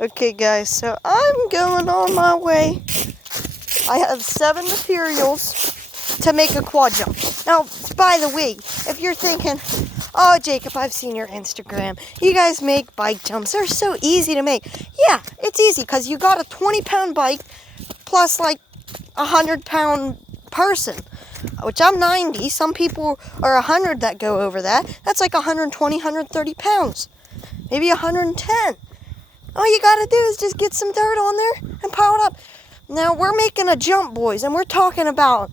Okay guys, so I'm going on my way. I have 7 materials to make a quad jump. Now, by the way, if you're thinking, oh Jacob, I've seen your Instagram. You guys make bike jumps. They're so easy to make. Yeah, it's easy because you got a 20-pound bike plus like a 100-pound person, which I'm 90. Some people are 100 that go over that. That's like 120, 130 pounds, maybe 110. All you gotta do is just get some dirt on there and pile it up. Now we're making a jump, boys, and we're talking about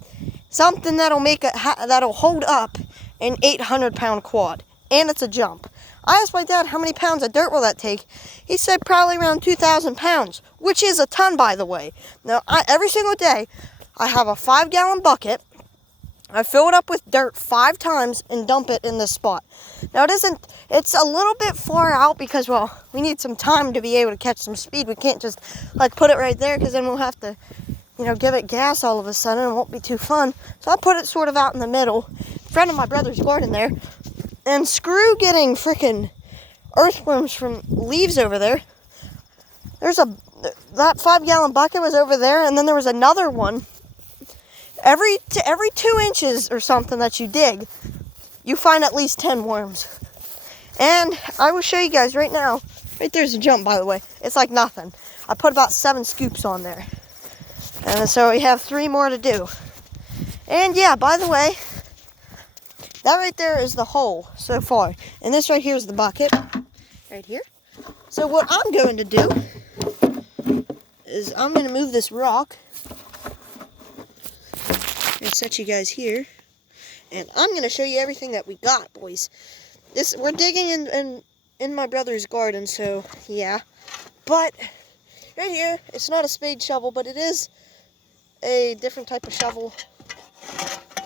something that'll hold up an 800-pound quad, and it's a jump. I asked my dad how many pounds of dirt will that take. He said probably around 2,000 pounds, which is a ton, by the way. Now every single day, I have a 5-gallon bucket. I fill it up with dirt 5 times and dump it in this spot. Now it's a little bit far out because, well, we need some time to be able to catch some speed. We can't just like put it right there because then we'll have to, give it gas all of a sudden. It won't be too fun. So I put it sort of out in the middle, in front of my brother's garden there. And screw getting freaking earthworms from leaves over there. That 5-gallon bucket was over there, and then there was another one. Every 2 inches or something that you dig, you find at least 10 worms. And I will show you guys right now. Right there's a jump, by the way. It's like nothing. I put about 7 scoops on there. And so we have 3 more to do. And yeah, by the way, that right there is the hole so far. And this right here is the bucket. Right here. So what I'm going to do is I'm going to move this rock. And set you guys here, and I'm gonna show you everything that we got, boys. We're digging in my brother's garden, so yeah. But right here, it's not a spade shovel, but it is a different type of shovel.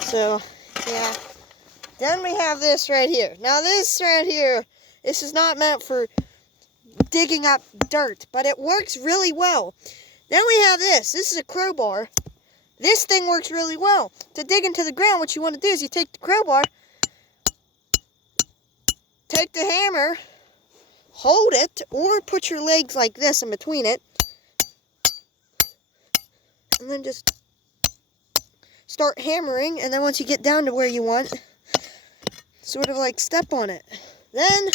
So yeah. Then we have this right here. Now this right here, this is not meant for digging up dirt, but it works really well. Then we have this. This is a crowbar. This thing works really well. To dig into the ground, what you want to do is you take the crowbar, take the hammer, hold it, or put your legs like this in between it, and then just start hammering, and then once you get down to where you want, sort of like step on it. Then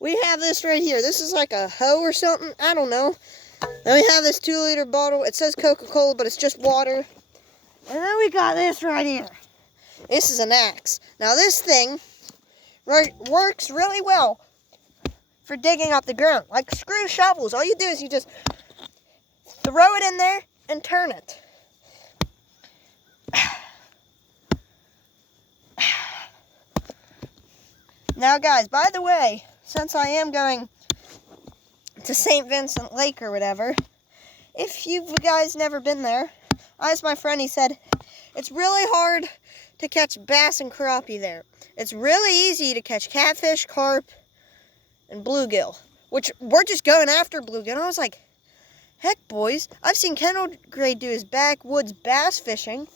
we have this right here. This is like a hoe or something. I don't know. Then we have this 2-liter bottle. It says Coca-Cola, but it's just water. And then we got this right here. This is an axe. Now this thing works really well for digging up the ground. Like screw shovels. All you do is you just throw it in there and turn it. Now guys, by the way, since I am going to St. Vincent Lake or whatever, if you guys never been there, I asked my friend, he said, it's really hard to catch bass and crappie there. It's really easy to catch catfish, carp, and bluegill, which we're just going after bluegill. And I was like, heck, boys, I've seen Kendall Gray do his backwoods bass fishing.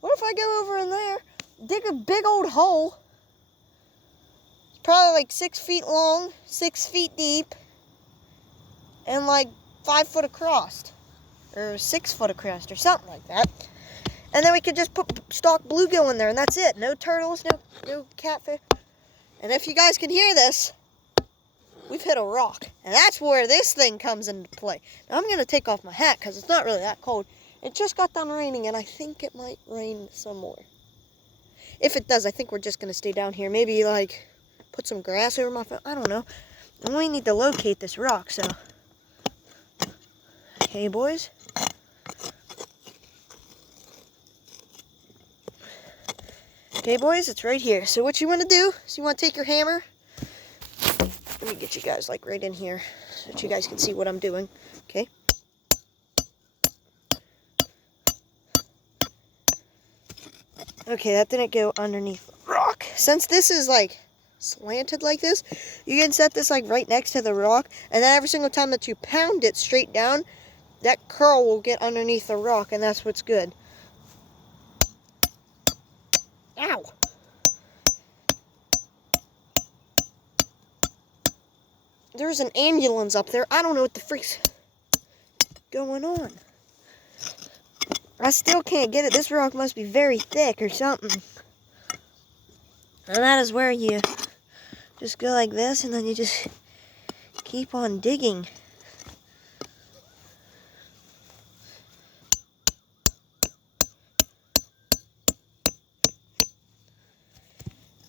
What if I go over in there, dig a big old hole? It's probably like 6 feet long, 6 feet deep, and like 5 foot across. Or 6 foot across, or something like that. And then we could just put stock bluegill in there, and that's it. No turtles, no catfish. And if you guys can hear this, we've hit a rock. And that's where this thing comes into play. Now I'm going to take off my hat, because it's not really that cold. It just got done raining, and I think it might rain some more. If it does, I think we're just going to stay down here. Maybe, like, put some grass over my foot. I don't know. And we need to locate this rock, so. Okay, boys. Okay, boys, it's right here. So what you want to do is you want to take your hammer. Let me get you guys like right in here so that you guys can see what I'm doing. Okay. Okay, that didn't go underneath the rock. Since this is like slanted like this, you can set this like right next to the rock, and then every single time that you pound it straight down, that curl will get underneath the rock, and that's what's good. Ow! there's an ambulance up there. I don't know what the freak's going on. I still can't get it. This rock must be very thick or something. And that is where you just go like this, and then you just keep on digging.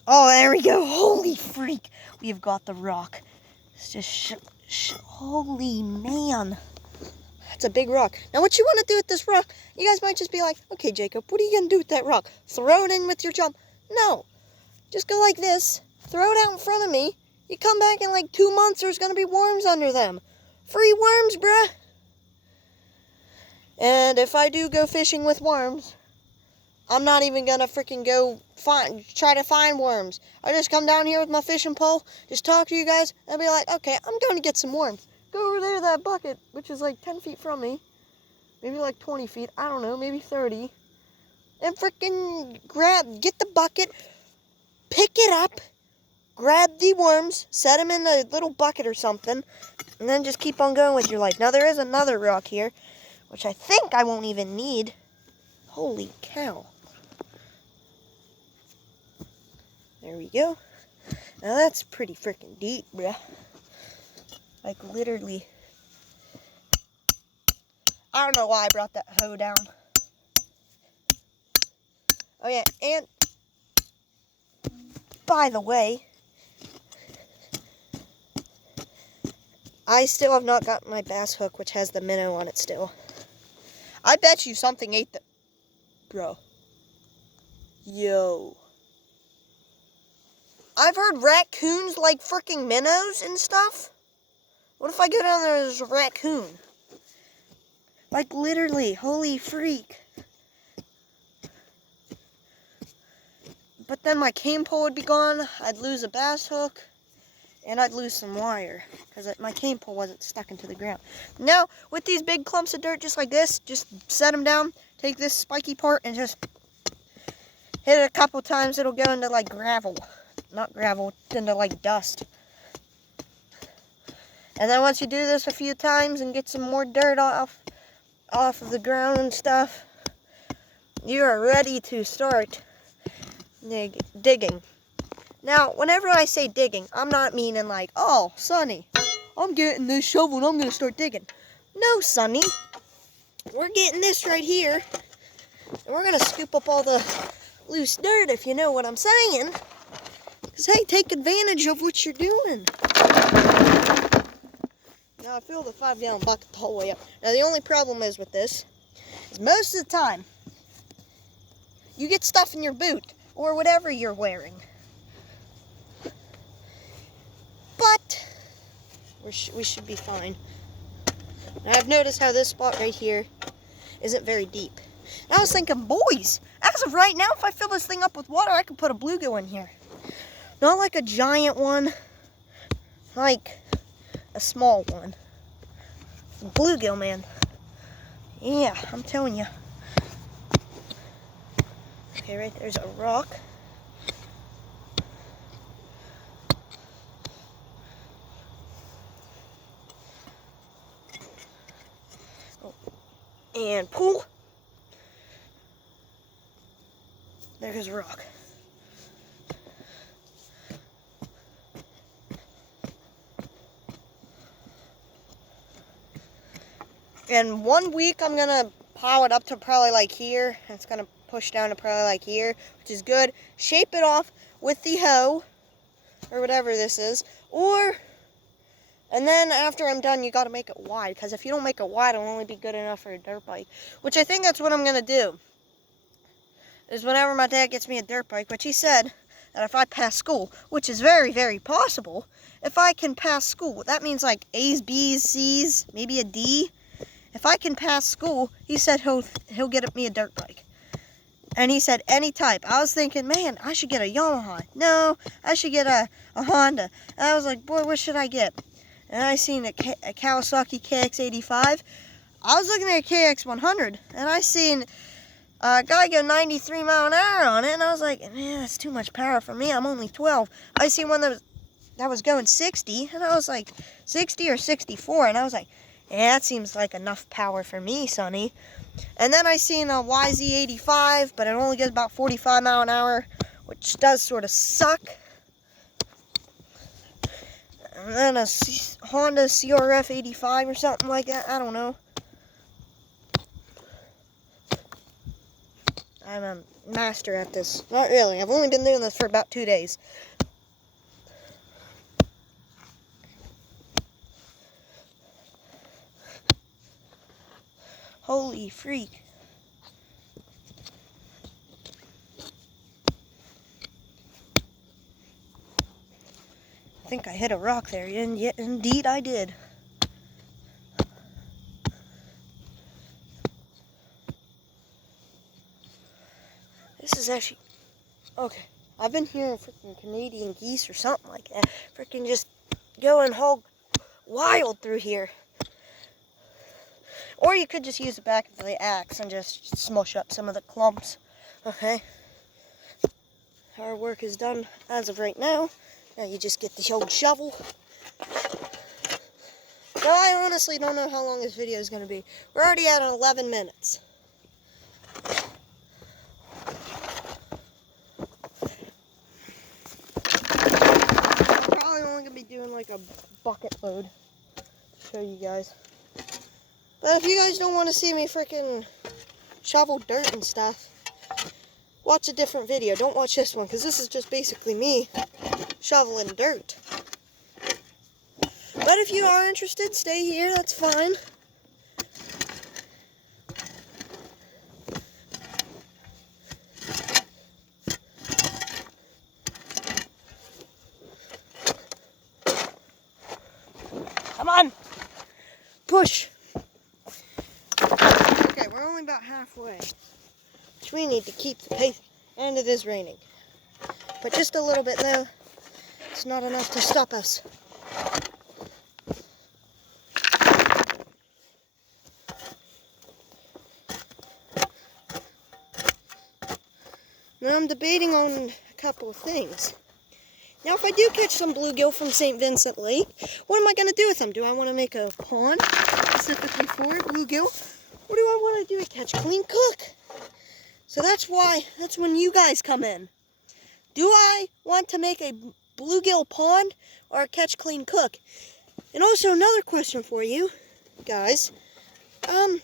Oh, there we go. Holy freak. We've got the rock. It's just holy man. That's a big rock. Now, what you want to do with this rock, you guys might just be like, okay, Jacob, what are you going to do with that rock? Throw it in with your jump? No. Just go like this. Throw it out in front of me. You come back in like 2 months, there's going to be worms under them. Free worms, bruh. And if I do go fishing with worms, I'm not even going to freaking go try to find worms. I just come down here with my fishing pole, just talk to you guys, and be like, okay, I'm going to get some worms. Go over there to that bucket, which is like 10 feet from me. Maybe like 20 feet. I don't know, maybe 30. And freaking get the bucket, pick it up, grab the worms, set them in a little bucket or something, and then just keep on going with your life. Now, there is another rock here, which I think I won't even need. Holy cow. There we go. Now, that's pretty freaking deep, bruh. Like, literally. I don't know why I brought that hoe down. Oh, yeah, and by the way, I still have not gotten my bass hook, which has the minnow on it still. I bet you something ate the... Bro. Yo. I've heard raccoons like freaking minnows and stuff. What if I go down there and there's a raccoon? Like, literally, holy freak. But then my cane pole would be gone, I'd lose a bass hook, and I'd lose some wire, because my cane pole wasn't stuck into the ground. Now, with these big clumps of dirt just like this, just set them down, take this spiky part, and just hit it a couple times, it'll go into, like, gravel. Not gravel, into, like, dust. And then once you do this a few times and get some more dirt off of the ground and stuff, you are ready to start digging. Now, whenever I say digging, I'm not meaning like, oh, Sonny, I'm getting this shovel and I'm going to start digging. No, Sonny. We're getting this right here, and we're going to scoop up all the loose dirt, if you know what I'm saying. Because, hey, take advantage of what you're doing. Now, I fill the 5-gallon bucket the whole way up. Now, the only problem is with this is most of the time, you get stuff in your boot or whatever you're wearing. But we should be fine. Now, I've noticed how this spot right here isn't very deep. And I was thinking, boys, as of right now, if I fill this thing up with water, I could put a bluegill in here. Not like a giant one, like a small one. Bluegill, man. Yeah, I'm telling you. Okay, right there's a rock. Oh. And pull. There's a rock. And 1 week, I'm going to plow it up to probably like here. It's going to push down to probably like here, which is good. Shape it off with the hoe, or whatever this is. And then after I'm done, you got to make it wide. Because if you don't make it wide, it'll only be good enough for a dirt bike. Which I think that's what I'm going to do. Is whenever my dad gets me a dirt bike, which he said that if I pass school, which is very, very possible, if I can pass school, that means like A's, B's, C's, maybe a D. If I can pass school, he said he'll get me a dirt bike. And he said any type. I was thinking, man, I should get a Yamaha. No, I should get a Honda. And I was like, boy, what should I get? And I seen a Kawasaki KX85. I was looking at a KX100, and I seen a guy go 93 mile an hour on it, and I was like, man, that's too much power for me. I'm only 12. I seen one that that was going 60, and I was like, 60 or 64, and I was like, yeah, that seems like enough power for me, Sonny. And then I seen a YZ85, but it only gets about 45 mile an hour, which does sort of suck. And then a Honda CRF 85 or something like that, I don't know. I'm a master at this. Not really, I've only been doing this for about 2 days. Holy freak. I think I hit a rock there, and yet indeed I did. This is actually, okay, I've been hearing freaking Canadian geese or something like that. Freaking just going hog wild through here. Or you could just use the back of the axe and just smush up some of the clumps. Okay. Our work is done as of right now. Now you just get the old shovel. Now I honestly don't know how long this video is going to be. We're already at 11 minutes. I'm probably only going to be doing like a bucket load to show you guys. But if you guys don't want to see me freaking shovel dirt and stuff, watch a different video. Don't watch this one, because this is just basically me shoveling dirt. But if you are interested, stay here, that's fine. Come on! Push! Okay, we're only about halfway. Which we need to keep the pace. And it is raining. But just a little bit though. It's not enough to stop us. Now I'm debating on a couple of things. Now if I do catch some bluegill from St. Vincent Lake, what am I going to do with them? Do I want to make a pond specifically for bluegill? Or do I want to do a catch, clean, cook? So that's when you guys come in. Do I want to make a bluegill pond or a catch, clean, cook? And also another question for you guys. You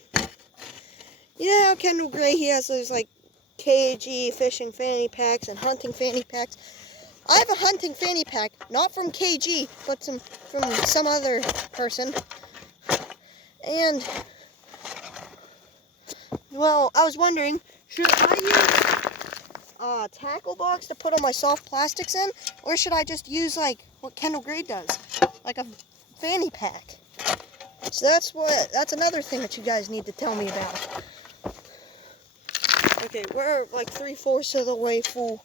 know how Kendall Gray, he has those like KG fishing fanny packs and hunting fanny packs. I have a hunting fanny pack, not from KG, but from some other person. And, well, I was wondering, should I use a tackle box to put all my soft plastics in? Or should I just use, like, what Kendall Gray does? Like a fanny pack. So that's another thing that you guys need to tell me about. Okay, we're like 3/4 of the way full.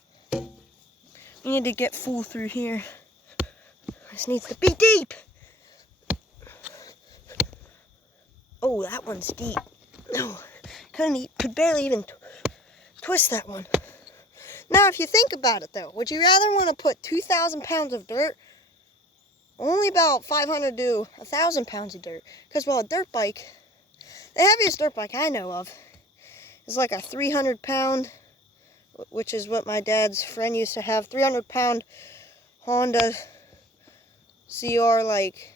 We need to get full through here. This needs to be deep. Oh, that one's deep. No, could barely even twist that one. Now, if you think about it, though, would you rather want to put 2,000 pounds of dirt? Only about 500 to 1,000 pounds of dirt. Because, well, a dirt bike, the heaviest dirt bike I know of is like a 300-pound, which is what my dad's friend used to have, 300-pound Honda CR, like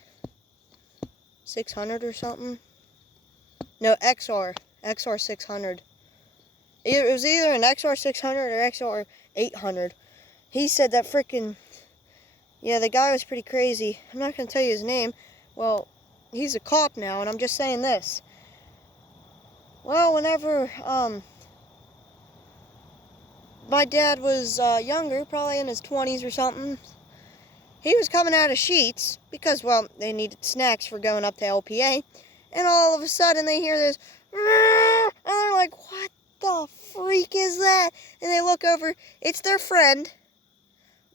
600 or something. No, XR 600. It was either an XR 600 or XR 800. He said that freaking, yeah, the guy was pretty crazy. I'm not going to tell you his name. Well, he's a cop now, and I'm just saying this. Well, whenever my dad was younger, probably in his 20s or something, he was coming out of Sheets because, well, they needed snacks for going up to LPA, and all of a sudden they hear this, and they're like, what the freak is that? And they look over, it's their friend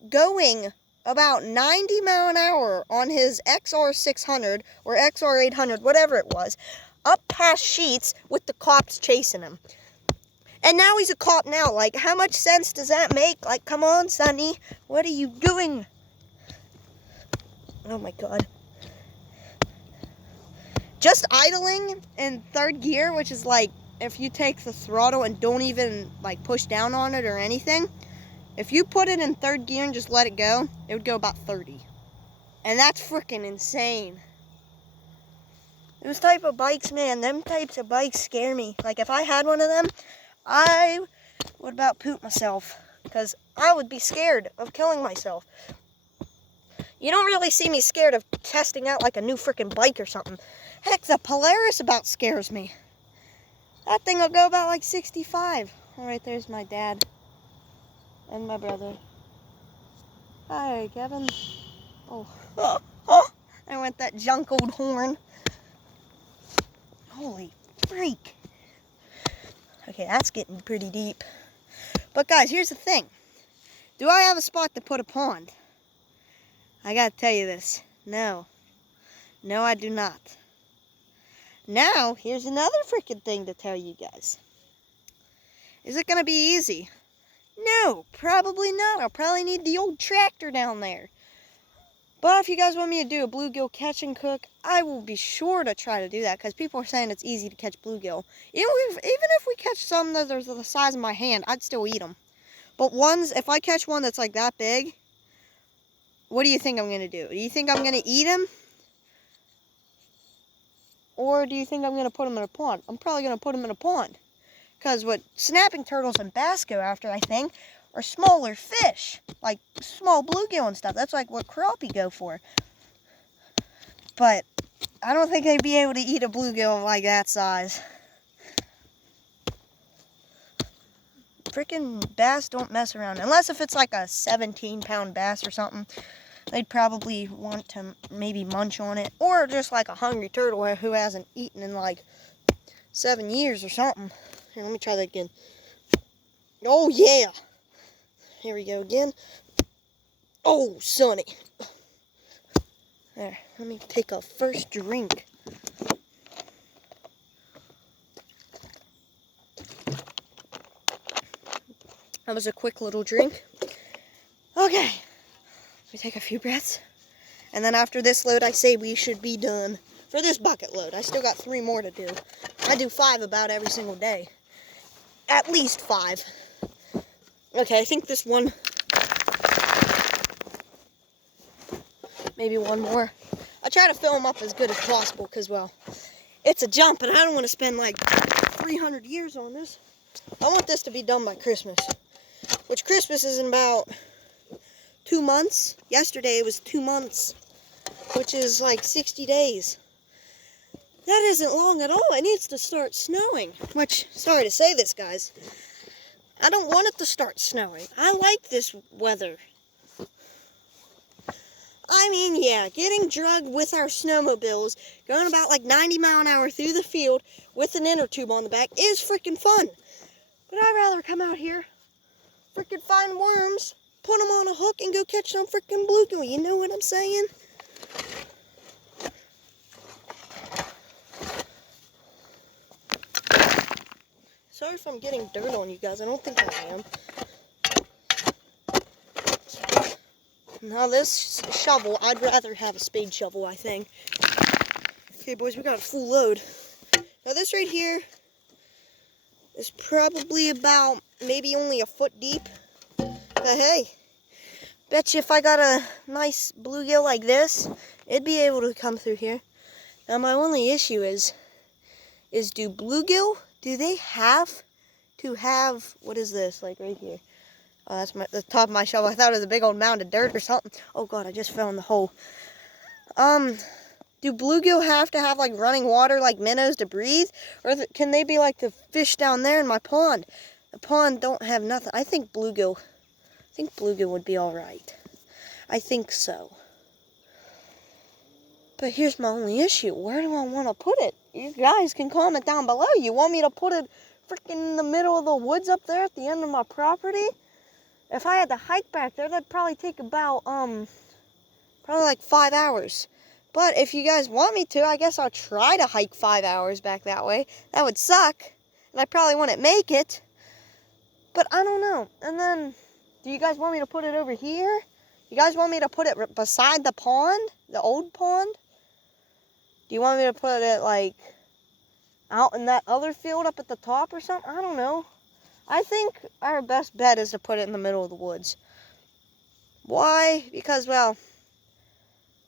going about 90 mile an hour on his XR 600 or XR 800, whatever it was, up past Sheets with the cops chasing him. And now he's a cop now. Like, how much sense does that make? Like, come on, Sonny. What are you doing? Oh my God. Just idling in third gear, which is like if you take the throttle and don't even like push down on it or anything, if you put it in third gear and just let it go, it would go about 30. And that's freaking insane. Those type of bikes, man, them types of bikes scare me. Like if I had one of them, I would about poop myself because I would be scared of killing myself. You don't really see me scared of testing out like a new freaking bike or something. Heck, the Polaris about scares me. That thing will go about like 65. All right, there's my dad and my brother. Hi, Kevin. Oh, I went that junk old horn. Holy freak. Okay, that's getting pretty deep. But guys, here's the thing. Do I have a spot to put a pond? I gotta tell you this. No. No, I do not. Now, here's another freaking thing to tell you guys. Is it gonna be easy? No, probably not. I'll probably need the old tractor down there. But if you guys want me to do a bluegill catch and cook, I will be sure to try to do that because people are saying it's easy to catch bluegill. Even if we catch some that are the size of my hand, I'd still eat them. But if I catch one that's like that big, what do you think I'm going to do? Do you think I'm going to eat him? Or do you think I'm going to put him in a pond? I'm probably going to put him in a pond. Because what snapping turtles and bass go after, I think, are smaller fish. Like small bluegill and stuff. That's like what crappie go for. But I don't think they'd be able to eat a bluegill like that size. Freaking bass don't mess around. Unless if it's like a 17-pound bass or something. They'd probably want to maybe munch on it. Or just like a hungry turtle who hasn't eaten in like 7 years or something. Here, let me try that again. Oh, yeah. Here we go again. Oh, Sonny. There, let me take a first drink. That was a quick little drink. Okay. We take a few breaths, and then after this load, I say we should be done for this bucket load. I still got 3 more to do. I do 5 about every single day. At least 5. Okay, I think this one, maybe one more. I try to fill them up as good as possible because, well, it's a jump, and I don't want to spend like 300 years on this. I want this to be done by Christmas, which Christmas is in about 2 months. Yesterday it was 2 months, which is like 60 days. That isn't long at all. It needs to start snowing, which, sorry to say this, guys, I don't want it to start snowing. I like this weather. I mean, yeah, getting drugged with our snowmobiles, going about like 90 miles an hour through the field with an inner tube on the back is freaking fun. But I'd rather come out here, freaking find worms, put them on a hook, and go catch some freaking bluegill. You know what I'm saying? Sorry if I'm getting dirt on you guys. I don't think I am. Now this shovel, I'd rather have a spade shovel, I think. Okay, boys, we got a full load. Now this right here is probably about maybe only a foot deep. But hey, bet you if I got a nice bluegill like this, it'd be able to come through here. Now my only issue is do bluegill, do they have to have, what is this, like right here? Oh, that's the top of my shovel. I thought it was a big old mound of dirt or something. Oh God, I just fell in the hole. Do bluegill have to have like running water like minnows to breathe? Or can they be like the fish down there in my pond? The pond don't have nothing. I think bluegill would be all right. I think so. But here's my only issue. Where do I want to put it? You guys can comment down below. You want me to put it freaking in the middle of the woods up there at the end of my property? If I had to hike back there, that'd probably take about, probably like 5 hours. But if you guys want me to, I guess I'll try to hike 5 hours back that way. That would suck, and I probably wouldn't make it. But I don't know. And then, do you guys want me to put it over here? You guys want me to put it beside the pond? the old pond? Do you want me to put it, like, out in that other field up at the top or something? I don't know. I think our best bet is to put it in the middle of the woods. Why? Because, well,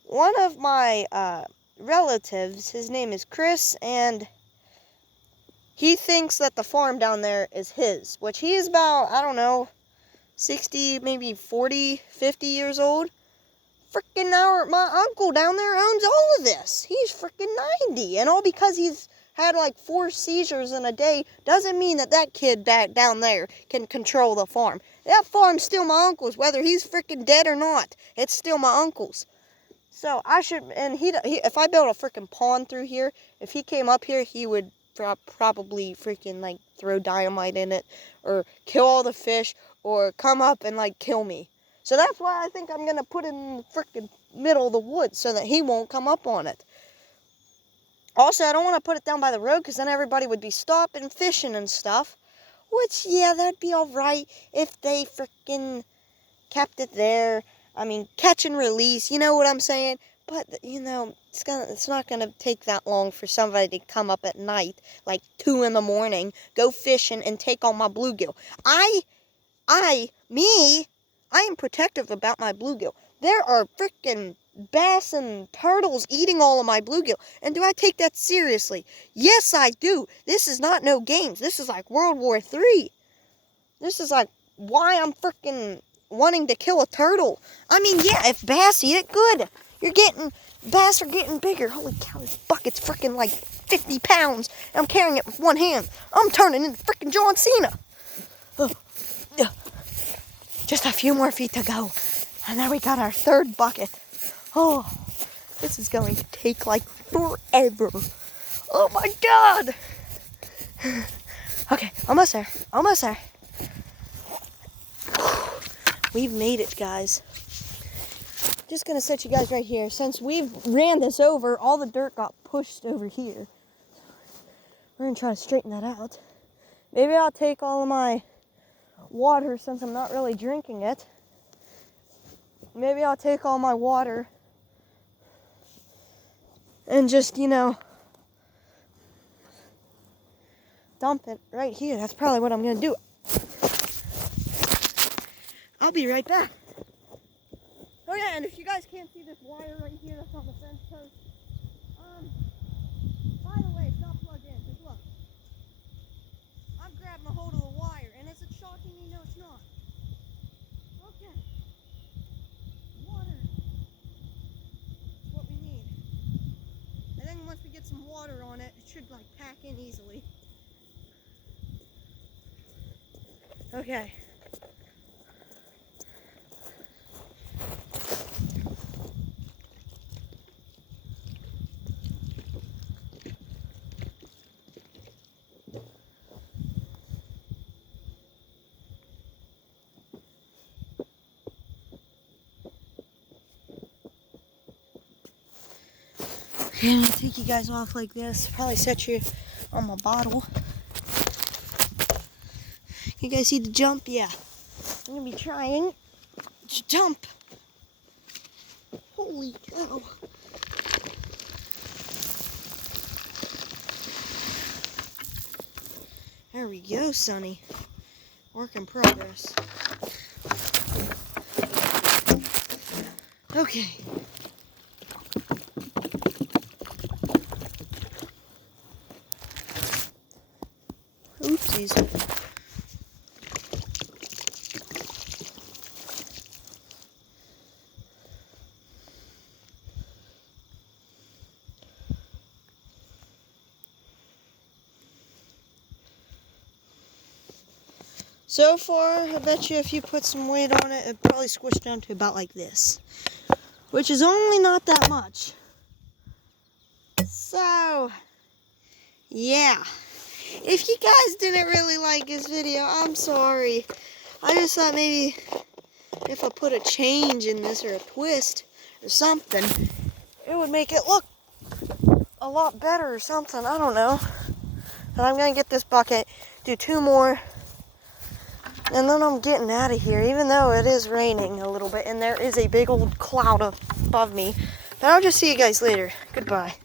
one of my relatives, his name is Chris, and he thinks that the farm down there is his, which he is about, I don't know, 60, maybe 40, 50 years old. Freaking my uncle down there owns all of this. He's freaking 90, and all because he's had like 4 seizures in a day doesn't mean that kid back down there can control the farm. That farm's still my uncle's, whether he's freaking dead or not. It's still my uncle's. So I should, and he if I built a freaking pond through here, if he came up here, he would probably freaking like throw dynamite in it, or kill all the fish, or come up and like kill me. So that's why I think I'm gonna put it in the freaking middle of the woods so that he won't come up on it. Also, I don't want to put it down by the road because then everybody would be stopping fishing and stuff. Which, yeah, that'd be alright if they freaking kept it there. I mean, catch and release, you know what I'm saying? But, you know, it's not going to take that long for somebody to come up at night, like 2 in the morning, go fishing and take all my bluegill. I am protective about my bluegill. There are freaking bass and turtles eating all of my bluegill. And do I take that seriously? Yes, I do. This is not no games. This is like World War III. This is like why I'm freaking wanting to kill a turtle. I mean, yeah, if bass eat it, good. Bass are getting bigger. Holy cow, this bucket's freaking like 50 pounds. And I'm carrying it with one hand. I'm turning into freaking John Cena. Just a few more feet to go. And then we got our 3rd bucket. Oh, this is going to take like forever. Oh my God. Okay, almost there. Almost there. We've made it, guys. Just gonna set you guys right here. Since we've ran this over, all the dirt got pushed over here. We're gonna try to straighten that out. Maybe I'll take all of my water since I'm not really drinking it. Maybe I'll take all my water and just, you know, dump it right here. That's probably what I'm gonna do. I'll be right back. Oh yeah, and if you guys can't see this wire right here that's on the fence post, by the way, it's not plugged in, because look, I'm grabbing a hold of the wire, and is it shocking me? No, it's not. Okay. Water. That's what we need. I think once we get some water on it, it should like pack in easily. Okay. I'm gonna take you guys off like this. Probably set you on my bottle. You guys see the jump? Yeah. I'm gonna be trying to jump. Holy cow. There we go, Sonny. Work in progress. Okay. Oopsies. So far, I bet you if you put some weight on it, it'd probably squish down to about like this. Which is only not that much. So, yeah. If you guys didn't really like this video, I'm sorry. I just thought maybe if I put a change in this or a twist or something, it would make it look a lot better or something. I don't know. But I'm going to get this bucket, do 2 more, and then I'm getting out of here, even though it is raining a little bit, and there is a big old cloud above me. And I'll just see you guys later. Goodbye.